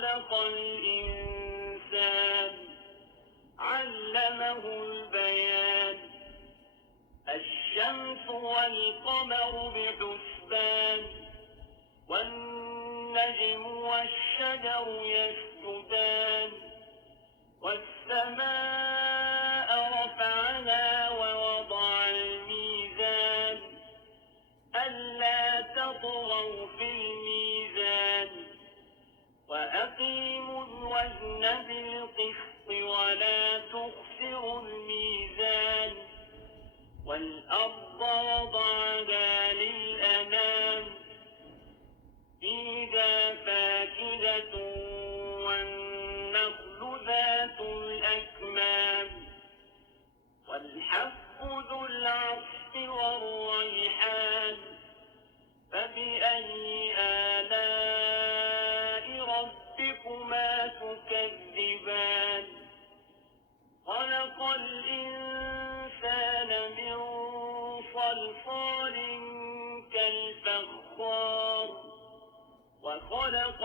خلق الإنسان علمه البيان الشمس والقمر بحسبان والنجم والشجر يسجدان والسماء رفعها ووضع الميزان ألا تطغوا في الميزان وأقيموا الوزن بالقسط ولا تخسروا الميزان والأرض وضعها للأنام فيها فاكهة والنخل ذات الأكمام والحب ذو العصف والريحان فبأي آلاء ربكما تكذبان خلق الإنسان من صلصال كالفخار وخلق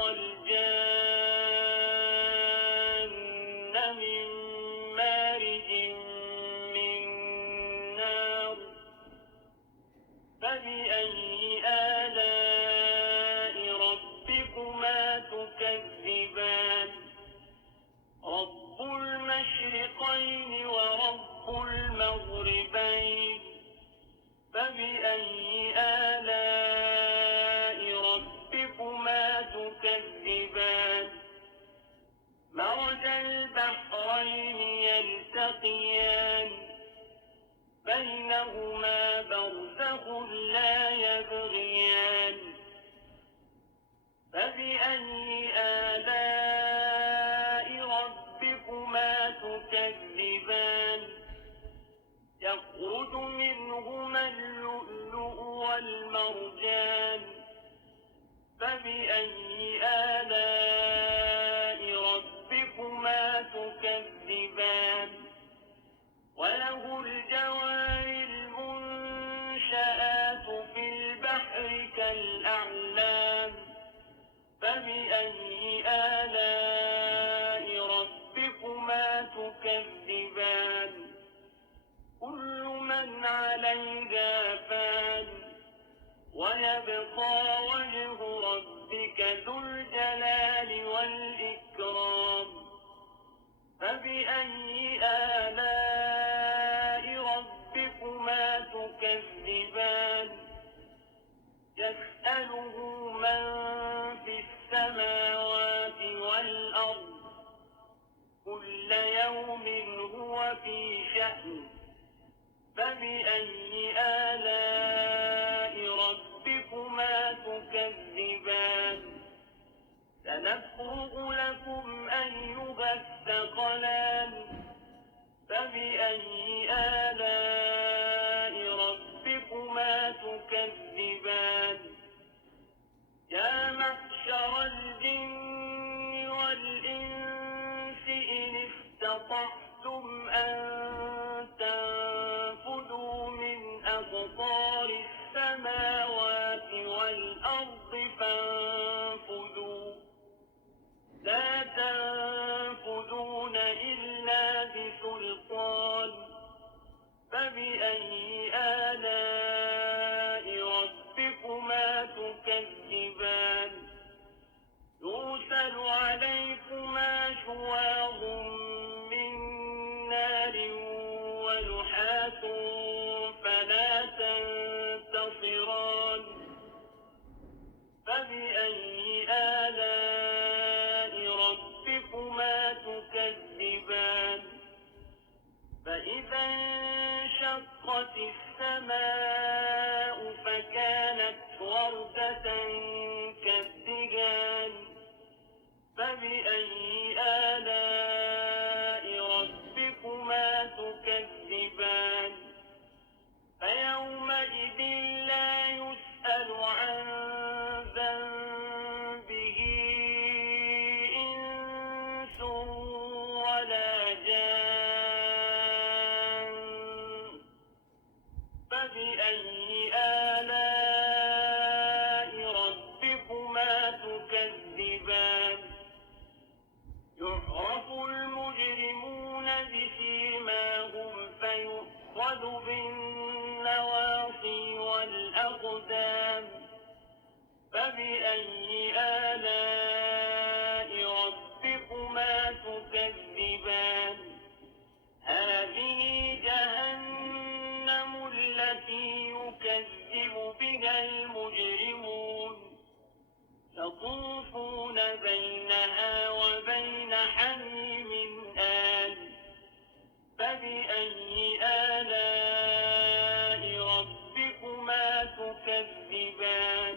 الجان من مارج من نار فبأي آلاء ربكما تكذبان رب المشرقين ورب المغربين فبأي آلاء ربكما تكذبان مرج البحرين يلتقيان بينهما برزخ لا يبغيان فبأي آلاء ربكما تكذبان يخرج منهما اللؤلؤ والمرجان فبأي آلاء ربكما تكذبان وله الجوار المنشآت في البحر كالأعلام فبأي آلاء ربكما تكذبان كل من عليها فان ويبقى وجه ربك ذو الجلال والإكرام فبأي آلاء ربكما تكذبان يسأله من في السماوات والأرض كل يوم هو في شأن فبأي آلاء ربكما تكذبان سنفرغ لكم أيها الثقلان فبأي آلاء ربكما تكذبان يا معشر الجن والإنس إن استطعتم أن تنفذوا من أقطار السماوات والأرض فانفذوا لا تنفذون إلا بسلطان فبأي آلاء ربكما تكذبان يرسل عليكما شواظ من نار ونحاس فلا تنتصران فبأي آلاء ربكما تكذبان فإذا انشقت السماء فكانت وردة كالدهان فبأي آلاء ربكما تكذبان فيومئذ لا يسأل عن ذنبه إنس ولا جان فبأي آلاء ربكما تكذبان بينها وبين حميم آن فبأي آلاء ربكما تكذبان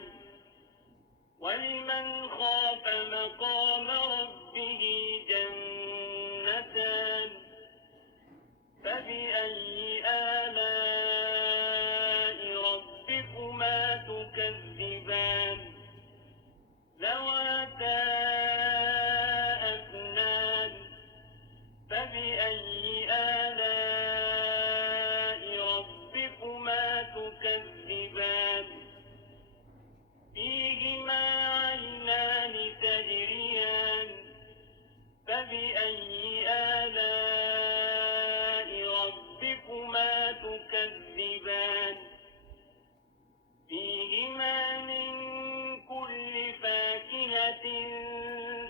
ولمن خاف مقام ربه جنتان فبأي آلاء ربكما تكذبان ذواتا أفنان فبأي آلاء ربكما تكذبان فيهما عينان تجريان فبأي آلاء ربكما تكذبان فيهما من كل فاكهة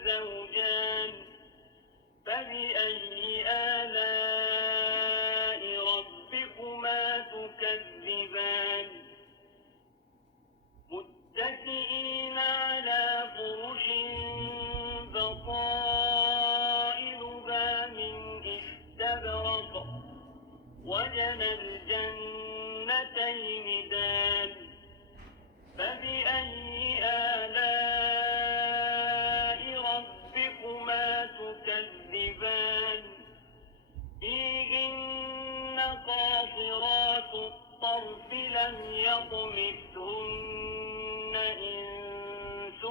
زوجان فبأي آلاء ربكما تكذبان متكئين على فرش بطائنها من استبرق وجنى الجنتين دان فبأي آلاء ربكما تكذبان فيهن قاصرات الطرف لم يطمثهن إنس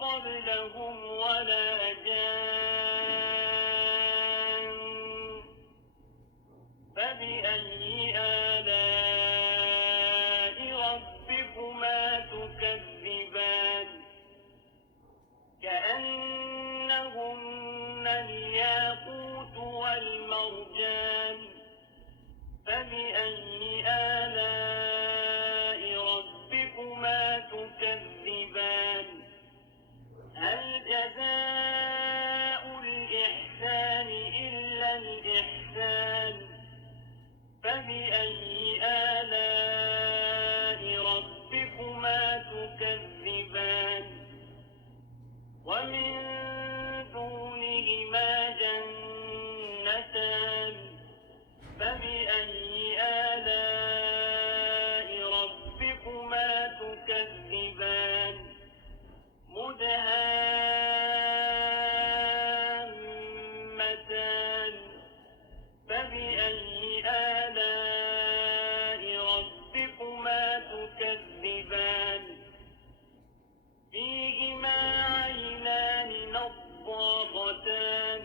قبلهم ولا جان فبأي آلاء ربكما تكذبان كأنهن الياقوت والمرجان فبأي آلاء ربكما تكذبان هل جزاء الإحسان إلا الإحسان فبأي آلاء ربكما تكذبان ومن دونهما جنتان فبأي آلاء ربكما تكذبان مدهامتان فبأي آلاء ربكما تكذبان فيهما عينان نضاختان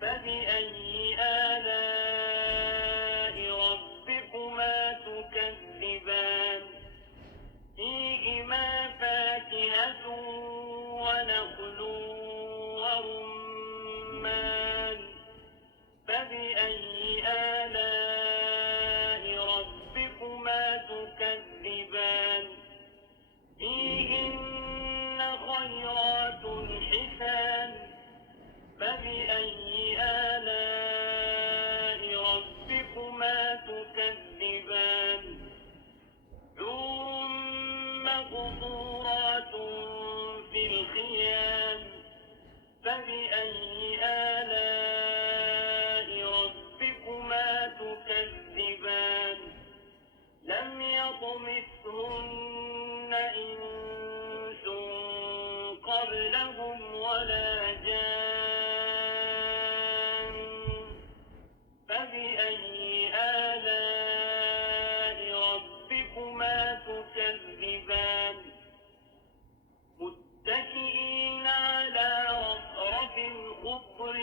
فبأي آلاء ربكما تكذبان فيهما فاكهة ونخل ورمان فبأي آلاء ربكما تكذبان فيهن خيرات حسان فبأي آلاء ربكما تكذبان حور مقصورات في الخيام فبأي آلاء ربكما تكذبان لم يطمثهن إنس قبلهم ولا جان فبأي آلاء ربكما تكذبان متكئين على رفرف خضر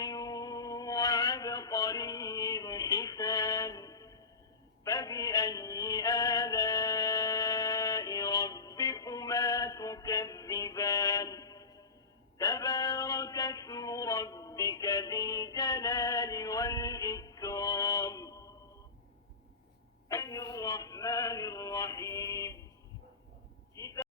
وعبقري حسان فبأي آلاء ربكما تكذبان تبارك